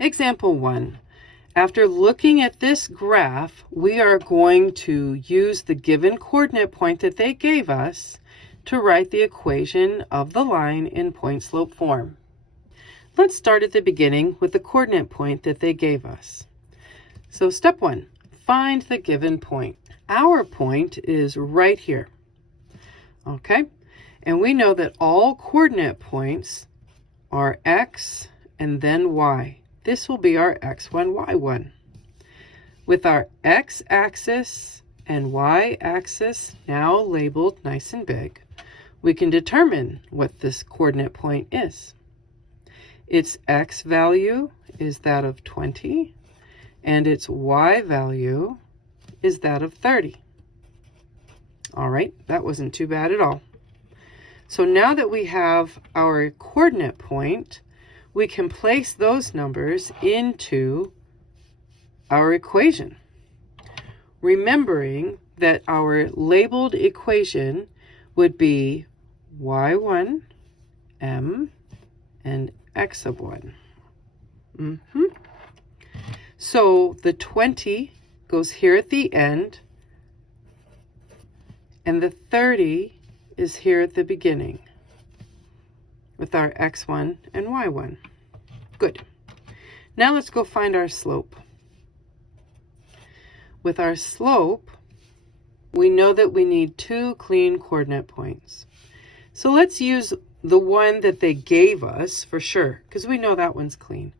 Example 1. After looking at this graph, we are going to use the given coordinate point that they gave us to write the equation of the line in point-slope form. Let's start at the beginning with the coordinate point that they gave us. So step 1, find the given point. Our point is right here. Okay? And we know that all coordinate points are x and then y. This will be our x1, y1. With our x-axis and y-axis now labeled nice and big, we can determine what this coordinate point is. Its x value is that of 20, and its y value is that of 30. All right, that wasn't too bad at all. So now that we have our coordinate point, we can place those numbers into our equation, remembering that our labeled equation would be y1 m and x of 1. So the 20 goes here at the end, and the 30 is here at the beginning with our x1 and y1. Good. Now let's go find our slope. With our slope, we know that we need 2 clean coordinate points. So let's use the one that they gave us for sure, because we know that one's clean.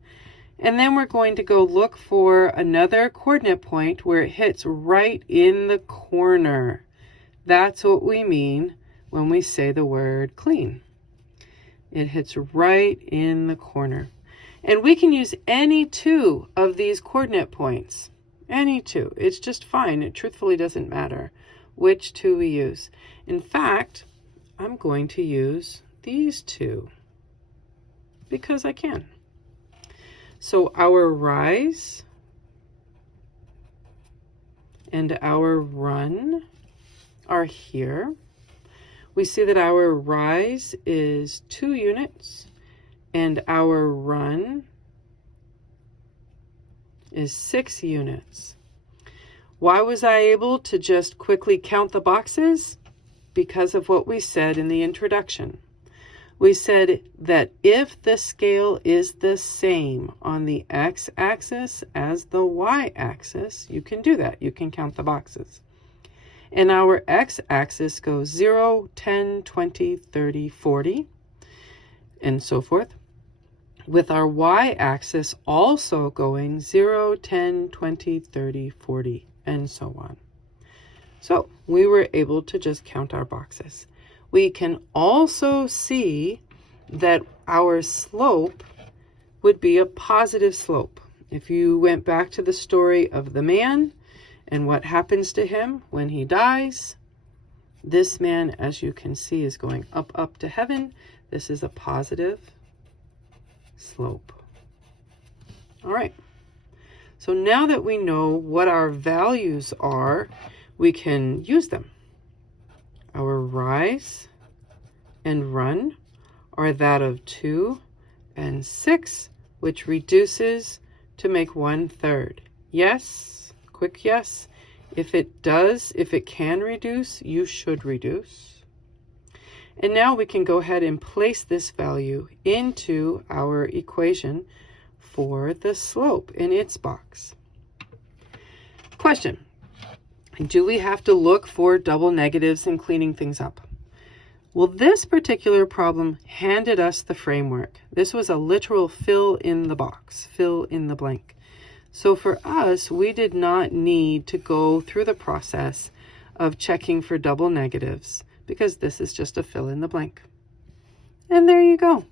And then we're going to go look for another coordinate point where it hits right in the corner. That's what we mean when we say the word clean. It hits right in the corner. And we can use any 2 of these coordinate points. Any 2. It's just fine. It truthfully doesn't matter which 2 we use. In fact, I'm going to use these 2 because I can. So our rise and our run are here. We see that our rise is 2 units and our run is 6 units. Why was I able to just quickly count the boxes? Because of what we said in the introduction. We said that if the scale is the same on the x-axis as the y-axis, you can do that. You can count the boxes. And our x-axis goes 0, 10, 20, 30, 40, and so forth. With our y-axis also going 0, 10, 20, 30, 40, and so on. So we were able to just count our boxes. We can also see that our slope would be a positive slope. If you went back to the story of the man and what happens to him when he dies, this man, as you can see, is going up, up to heaven. This is a positive slope. All right. So now that we know what our values are, we can use them. Our rise and run are that of 2 and 6, which reduces to make 1/3. Yes, quick yes. If it can reduce, you should reduce. And now we can go ahead and place this value into our equation for the slope in its box. Question. Do we have to look for double negatives in cleaning things up? Well, this particular problem handed us the framework. This was a literal fill in the box, fill in the blank. So for us, we did not need to go through the process of checking for double negatives because this is just a fill in the blank. And there you go.